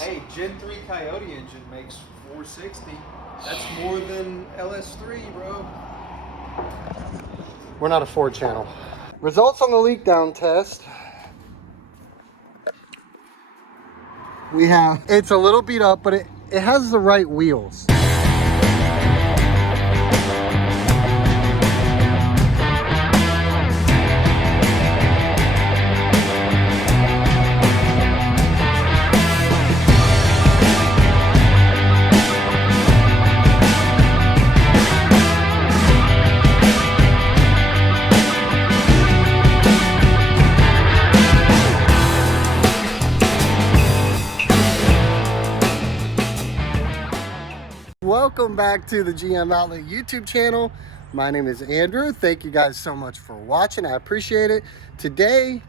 Hey, Gen 3 Coyote engine makes 460. That's more than LS3, bro. We're not a Ford channel. Results on the leak down test. It's a little beat up, but it has the right wheels. Welcome back to the GM Outlet YouTube channel. My name is Andrew. Thank you guys so much for watching. I appreciate it. Today,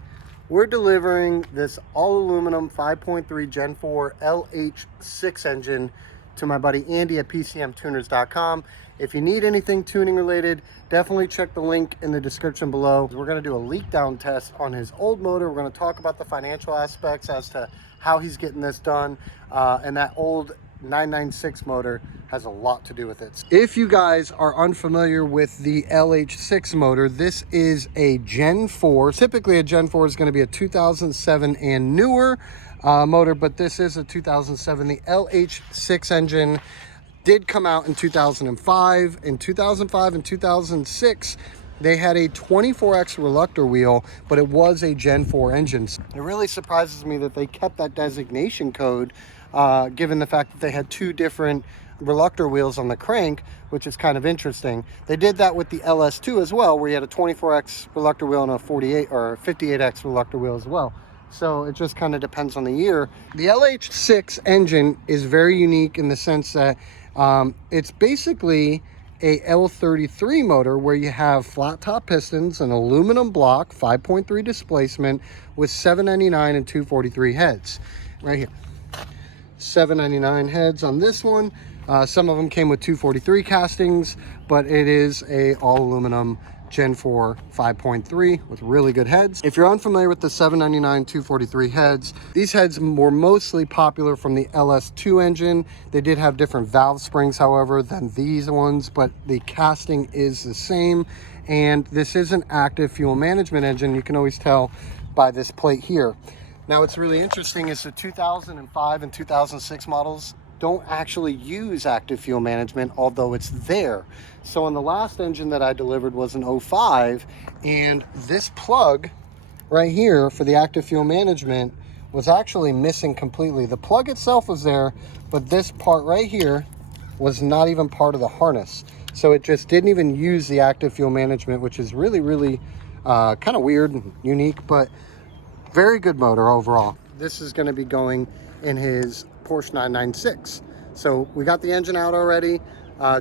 we're delivering this all aluminum 5.3 Gen 4 LH6 engine to my buddy Andy at PCMTuners.com. If you need anything tuning related, definitely check the link in the description below. We're going to do a leak down test on his old motor. We're going to talk about the financial aspects as to how he's getting this done, and that old 996 motor has a lot to do with it. If you guys are unfamiliar with the LH6 motor, this is a Gen 4. Typically a Gen 4 is going to be a 2007 and newer motor, but this is a 2007. The LH6 engine did come out in 2005. In 2005 and 2006, they had a 24X reluctor wheel, but it was a Gen 4 engine. It really surprises me that they kept that designation code, given the fact that they had two different reluctor wheels on the crank, which is kind of interesting. They did that with the LS2 as well, where you had a 24X reluctor wheel and a 48 or 58X reluctor wheel as well. So it just kind of depends on the year. The LH6 engine is very unique in the sense that it's basically a L33 motor where you have flat top pistons, an aluminum block, 5.3 displacement with 799 and 243 heads. Right here, 799 heads on this one. Some of them came with 243 castings, but it is a all aluminum Gen 4 5.3 with really good heads. If you're unfamiliar with the 799 243 heads, these heads were mostly popular from the LS2 engine. They did have different valve springs, however, than these ones, but the casting is the same. And this is an active fuel management engine. You can always tell by this plate here. Now, what's really interesting is the 2005 and 2006 models don't actually use active fuel management, although it's there. So on the last engine that I delivered was an 05, and this plug right here for the active fuel management was actually missing completely. The plug itself was there, but this part right here was not even part of the harness. So it just didn't even use the active fuel management, which is really, really kind of weird and unique, but very good motor overall. This is going to be going in his Porsche 996. So we got the engine out already,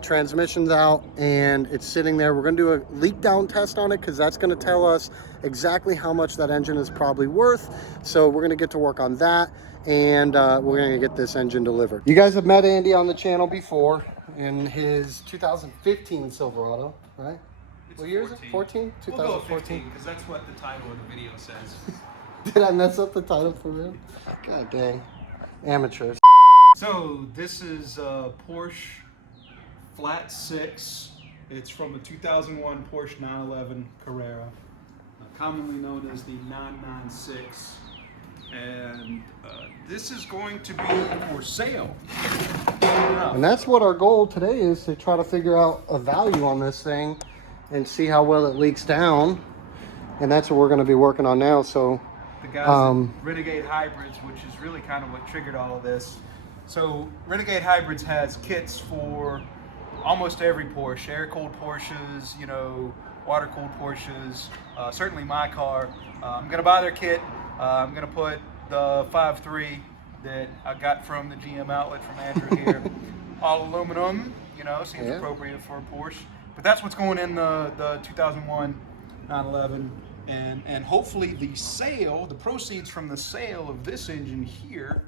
transmission's out, and it's sitting there. We're going to do a leak down test on it because that's going to tell us exactly how much that engine is probably worth. So we're going to get to work on that, and we're going to get this engine delivered. You guys have met Andy on the channel before in his 2015 Silverado, right? It's what year is it? 14? 2014? Because that's what the title of the video says. Did I mess up the title for real? God dang. Amateurs. So this is a Porsche Flat 6. It's from the 2001 Porsche 911 Carrera, commonly known as the 996. And this is going to be for sale. And that's what our goal today is, to try to figure out a value on this thing and see how well it leaks down. And that's what we're going to be working on now. So the guys at Renegade Hybrids, which is really kind of what triggered all of this. So Renegade Hybrids has kits for almost every Porsche, air-cooled Porsches, you know, water-cooled Porsches, certainly my car. I'm going to buy their kit. I'm going to put the 5.3 that I got from the GM Outlet from Andrew here, all aluminum, you know, seems appropriate for a Porsche. But that's what's going in the 2001 911. And hopefully the proceeds from the sale of this engine here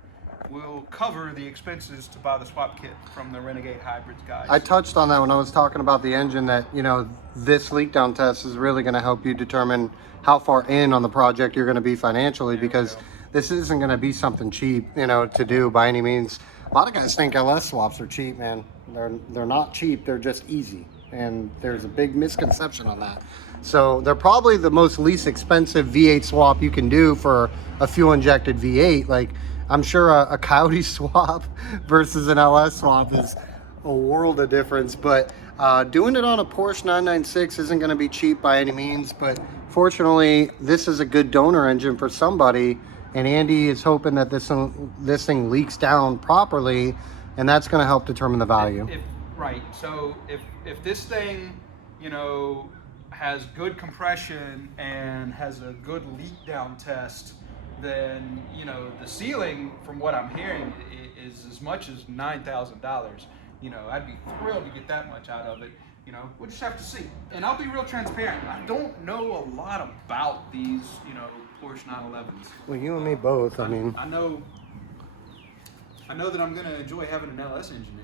will cover the expenses to buy the swap kit from the Renegade Hybrids guys. I touched on that when I was talking about the engine, that, you know, this leak down test is really going to help you determine how far in on the project you're going to be financially, because this isn't going to be something cheap, you know, to do by any means. A lot of guys think LS swaps are cheap, man. They're not cheap. They're just easy, and there's a big misconception on that. So they're probably the most least expensive V8 swap you can do for a fuel injected V8. Like, I'm sure a Coyote swap versus an LS swap is a world of difference, but doing it on a Porsche 996 isn't going to be cheap by any means. But fortunately, this is a good donor engine for somebody, and Andy is hoping that this thing leaks down properly, and that's going to help determine the value. Right. So if this thing, you know, has good compression and has a good leak down test, then, you know, the ceiling, from what I'm hearing, is as much as $9,000. You know, I'd be thrilled to get that much out of it. You know, we'll just have to see. And I'll be real transparent. I don't know a lot about these, you know, Porsche 911s. Well, you and me both. I mean, I know that I'm gonna enjoy having an LS engine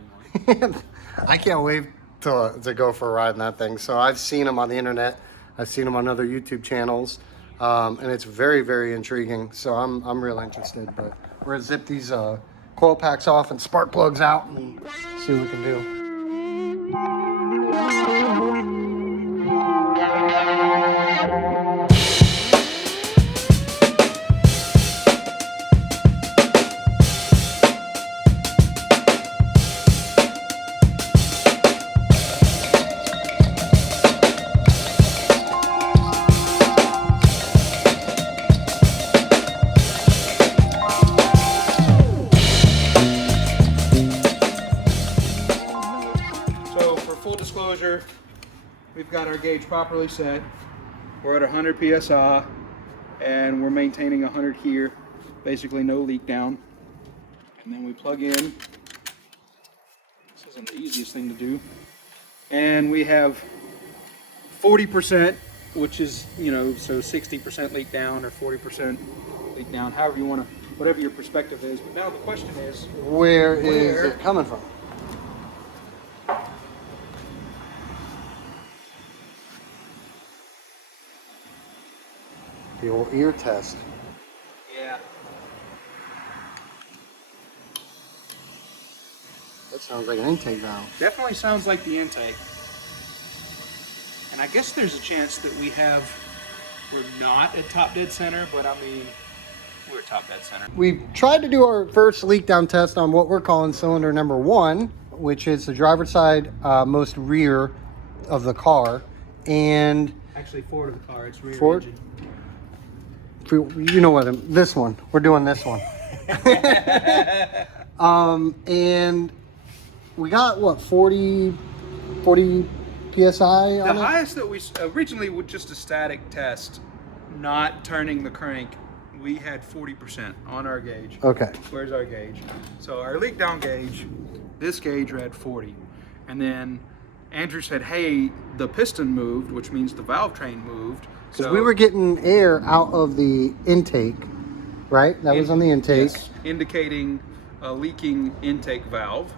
in one. I can't wait to go for a ride in that thing. So I've seen them on the internet. I've seen them on other YouTube channels, and it's very, very intriguing. So I'm real interested. But we're gonna zip these coil packs off and spark plugs out and see what we can do. We've got our gauge properly set. We're at 100 psi, and we're maintaining 100 here. Basically no leak down. And then we plug in. This isn't the easiest thing to do. And we have 40%, which is, you know, so 60% leak down or 40% leak down, however you want to, whatever your perspective is. But now the question is, where is it coming from? The old ear test. Yeah. That sounds like an intake valve. Definitely sounds like the intake. And I guess there's a chance that we're not at top dead center, but I mean, we're at top dead center. We've tried to do our first leak down test on what we're calling cylinder number 1, which is the driver's side most rear of the car. And actually forward of the car, it's rear forward? engine. You know what, this one. We're doing this one. And we got, what, 40 PSI on it? The highest that we originally, with just a static test, not turning the crank, we had 40% on our gauge. Okay. Where's our gauge? So our leak down gauge, this gauge read 40. And then Andrew said, hey, the piston moved, which means the valve train moved. Because we were getting air out of the intake, right? That was on the intake. Yes, indicating a leaking intake valve.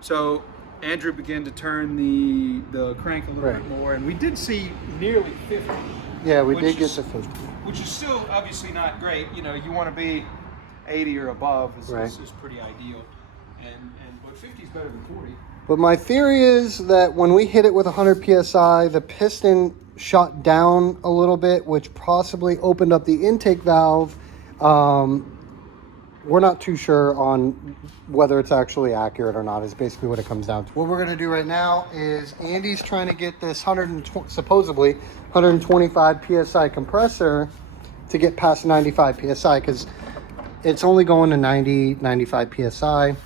So Andrew began to turn the crank a little bit more, and we did see nearly 50. Yeah, we did get to 50. Which is still obviously not great. You know, you want to be 80 or above is pretty ideal. But 50 is better than 40. But my theory is that when we hit it with 100 PSI, the piston shot down a little bit, which possibly opened up the intake valve. We're not too sure on whether it's actually accurate or not, is basically what it comes down to. What we're going to do right now is Andy's trying to get this supposedly 125 PSI compressor to get past 95 PSI, because it's only going to 95 PSI.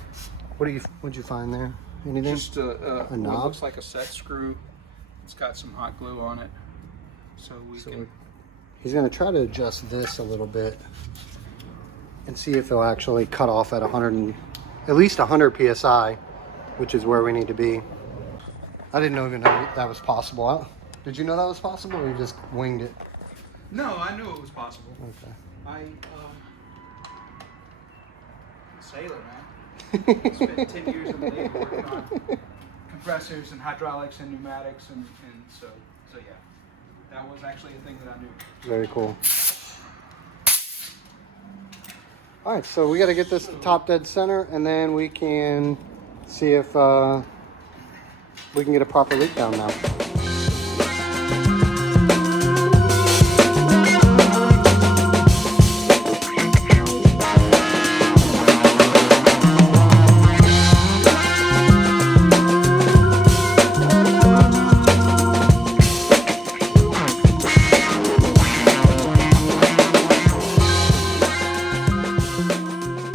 What'd you find there? Anything? Just a knob? What looks like a set screw. It's got some hot glue on it. So he's going to try to adjust this a little bit and see if it'll actually cut off at at least 100 PSI, which is where we need to be. I didn't even know that was possible. Did you know that was possible, or you just winged it? No, I knew it was possible. Okay. Sailor, man. Spent 10 years in the Navy working on compressors and hydraulics and pneumatics, and so yeah, that was actually a thing that I knew. Very cool. All right, so we got to get this to top dead center, and then we can see if we can get a proper leak down now.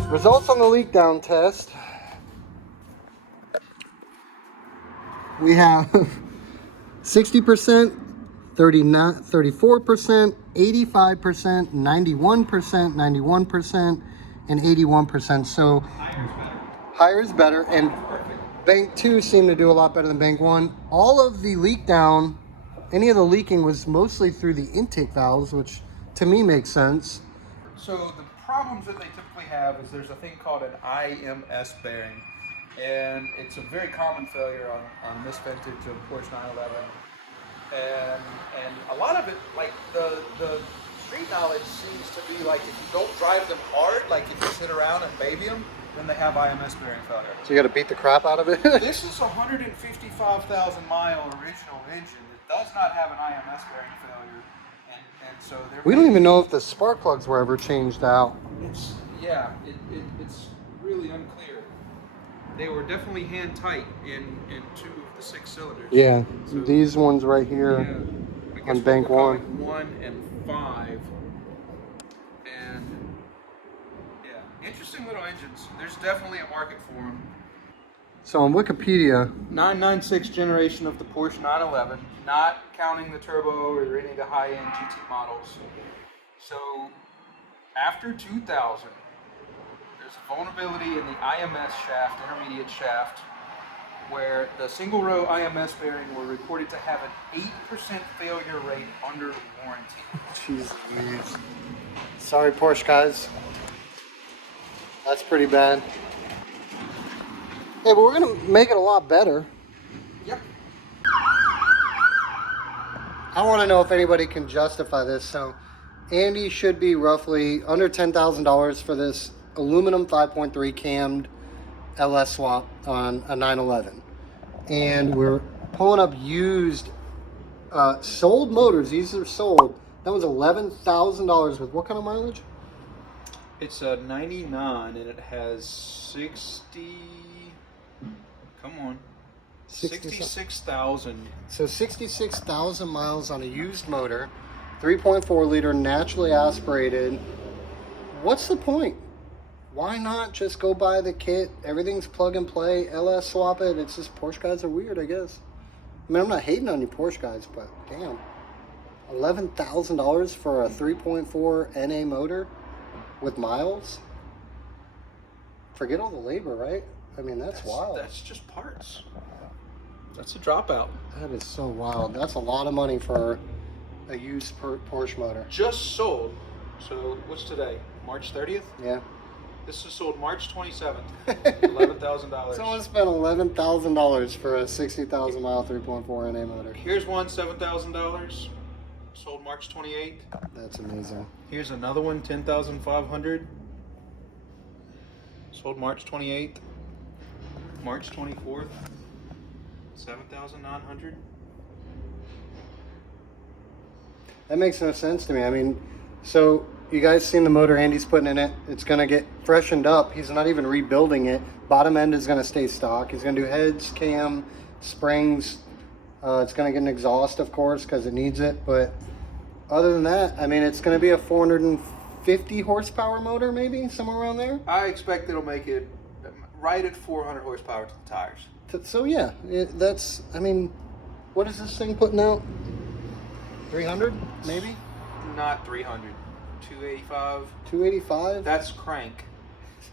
Results on the leak down test. We have 60%, 34%, 85%, 91%, 91%, and 81%. So higher is better. And bank 2 seemed to do a lot better than bank 1. All of the leak down, any of the leaking was mostly through the intake valves, which to me makes sense. So the problems that they typically have is there's a thing called an IMS bearing, and it's a very common failure on this vintage of Porsche 911. And a lot of it, like the street knowledge seems to be like if you don't drive them hard, like if you sit around and baby them, then they have IMS bearing failure. So you got to beat the crap out of it. This is a 155,000 mile original engine that does not have an IMS bearing failure. And so we don't even know if the spark plugs were ever changed out. It's really unclear. They were definitely hand tight in 2 of the 6 cylinders. Yeah, so, these ones right here on bank 1. 1 and 5. And yeah, interesting little engines. There's definitely a market for them. So on Wikipedia, 996 generation of the Porsche 911, not counting the turbo or any of the high-end GT models. So after 2000, there's a vulnerability in the IMS shaft, intermediate shaft, where the single row IMS bearing were reported to have an 8% failure rate under warranty. Jeez. Sorry, Porsche guys. That's pretty bad. Hey, but we're gonna make it a lot better. Yep. I want to know if anybody can justify this. So, Andy should be roughly under $10,000 for this aluminum 5.3 cammed LS swap on a 911, and we're pulling up used, sold motors. These are sold. That was $11,000 with what kind of mileage? It's a 99 and it has 60. Come on. 66,000. So 66,000 miles on a used motor, 3.4 liter, naturally aspirated. What's the point? Why not just go buy the kit? Everything's plug and play. LS swap it. It's just Porsche guys are weird, I guess. I mean, I'm not hating on you Porsche guys, but damn. $11,000 for a 3.4 NA motor with miles? Forget all the labor, right? I mean, that's wild. That's just parts. That's a dropout. That is so wild. That's a lot of money for a used Porsche motor. Just sold. So what's today? March 30th? Yeah. This is sold March 27th. $11,000. Someone spent $11,000 for a 60,000 mile 3.4 NA motor. Here's one, $7,000. Sold March 28th. That's amazing. Here's another one, $10,500. Sold March 28th. March 24th. $7,900. That makes no sense to me. I mean, so you guys seen the motor Andy's putting in it. It's going to get freshened up. He's not even rebuilding it. Bottom end is going to stay stock. He's going to do heads, cam, springs. It's going to get an exhaust, of course, because it needs it. But other than that, I mean, it's going to be a 450 horsepower motor, maybe, somewhere around there. I expect it'll make it right at 400 horsepower to the tires. So, yeah, that's, I mean, what is this thing putting out? 300, maybe? Not 300. 285. 285? That's crank.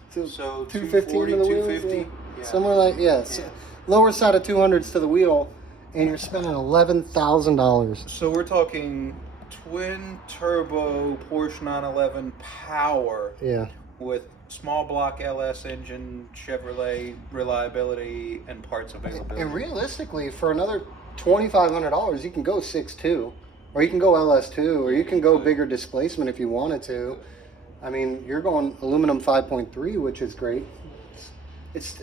So 215 to the wheels? 250. Yeah. Somewhere like, yeah. So lower side of 200s to the wheel, and you're spending $11,000. So we're talking twin turbo Porsche 911 power. Yeah. With small block LS engine, Chevrolet reliability, and parts availability. And realistically, for another $2,500, you can go 6.2, or you can go LS2, or you can go bigger displacement if you wanted to. I mean, you're going aluminum 5.3, which is great. It's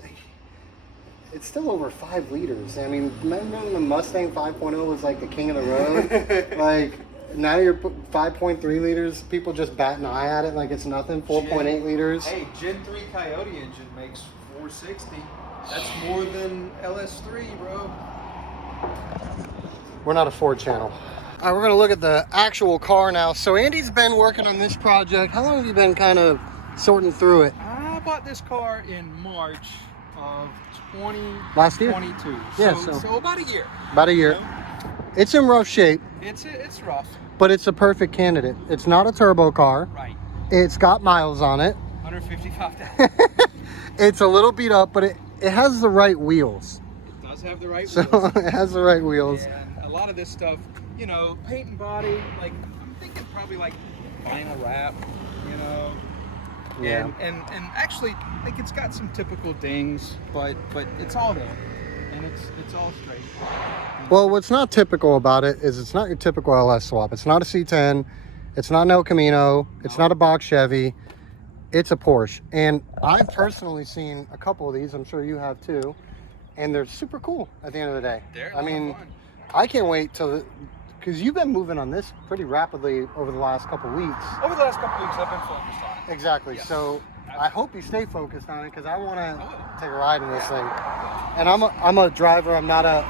still over 5 liters. I mean, remember when the Mustang 5.0 was like the king of the road? Like, now you're 5.3 liters. People just bat an eye at it like it's nothing. 4.8 liters. Hey, Gen 3 Coyote engine makes 460. That's more than LS3, bro. We're not a Ford channel. All right, we're gonna look at the actual car now. So Andy's been working on this project. How long have you been kind of sorting through it? I bought this car in March of Last year? 2022. Yeah, so about a year. About a year. You know? It's in rough shape. It's rough. But it's a perfect candidate. It's not a turbo car. Right. It's got miles on it. 155,000. It's a little beat up, but it has the right wheels. It does have the right So wheels. it has the right wheels. And a lot of this stuff, you know, paint and body, like I'm thinking probably like vinyl wrap, you know. Yeah. And actually, like it's got some typical dings, but it's all there, and it's all straight. Well, what's not typical about it is it's not your typical LS swap. It's not a C10. It's not an El Camino. It's not a box Chevy. It's a Porsche. And I've personally seen a couple of these. I'm sure you have too. And they're super cool at the end of the day. I mean, I can't wait till, because you've been moving on this pretty rapidly over the last couple of weeks. Over the last couple of weeks, I've been focused on it. Exactly. Yes. So I hope you stay focused on it because I want to take a ride in this thing. Yeah. And I'm a driver. I'm not a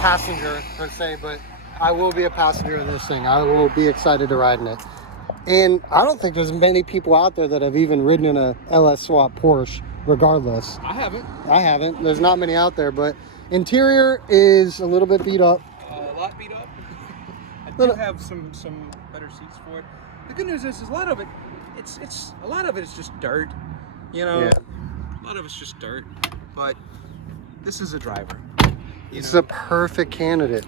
passenger per se, but I will be a passenger in this thing. I will be excited to ride in it. And I don't think there's many people out there that have even ridden in a LS swap Porsche regardless. I haven't. I haven't. There's not many out there, but interior is a little bit beat up. A lot beat up. I do have some better seats for it. The good news is a lot of it, it's a lot of it is just dirt, you know. Yeah. A lot of it's just dirt, but this is a driver. It's a perfect candidate.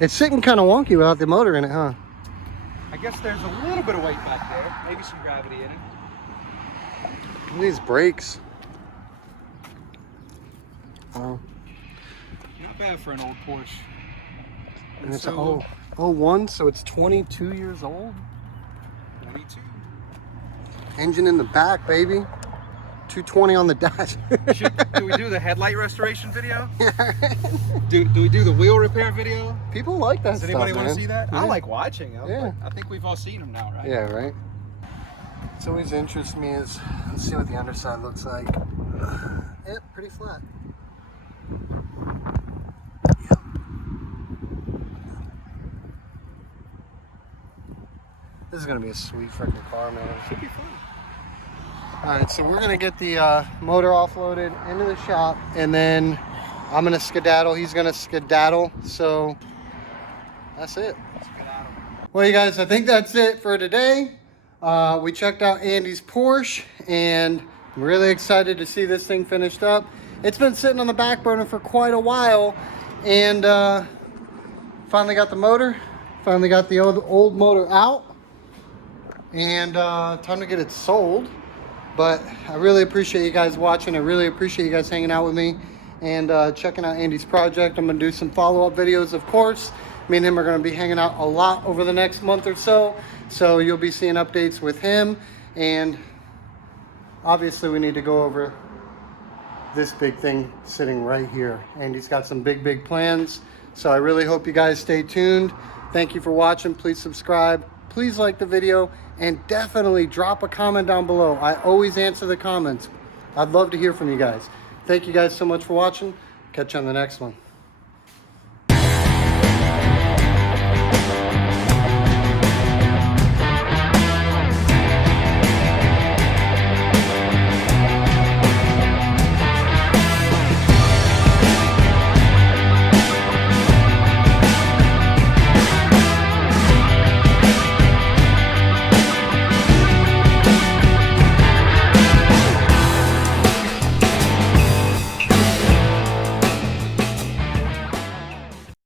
It's sitting kind of wonky without the motor in it, huh? I guess there's a little bit of weight back there, maybe some gravity in it. Look at these brakes. Wow. Not bad for an old Porsche. And it's a 01, so it's 22 years old. 22. Engine in the back, baby. 220 on the dash. Do we do the headlight restoration video? do we do the wheel repair video? People like that Does stuff, anybody want to man. see that? Yeah. I like watching them. Yeah. I think we've all seen them now, right? Yeah, right. What's always interests me is, let's see what the underside looks like. Yep, pretty flat. Yep. This is gonna be a sweet freaking car, man. Should be fun. All right, so we're gonna get the motor offloaded into the shop, and then I'm gonna skedaddle. He's gonna skedaddle. So that's it. Well, you guys, I think that's it for today. We checked out Andy's Porsche, and I'm really excited to see this thing finished up. It's been sitting on the back burner for quite a while, and finally got the motor. Finally got the old motor out, and time to get it sold. But I really appreciate you guys watching. I really appreciate you guys hanging out with me and checking out Andy's project. I'm gonna do some follow-up videos, of course. Me and him are gonna be hanging out a lot over the next month or so. So you'll be seeing updates with him. And obviously we need to go over this big thing sitting right here. Andy's got some big plans. So I really hope you guys stay tuned. Thank you for watching. Please subscribe. Please like the video, and definitely drop a comment down below. I always answer the comments. I'd love to hear from you guys. Thank you guys so much for watching. Catch you on the next one.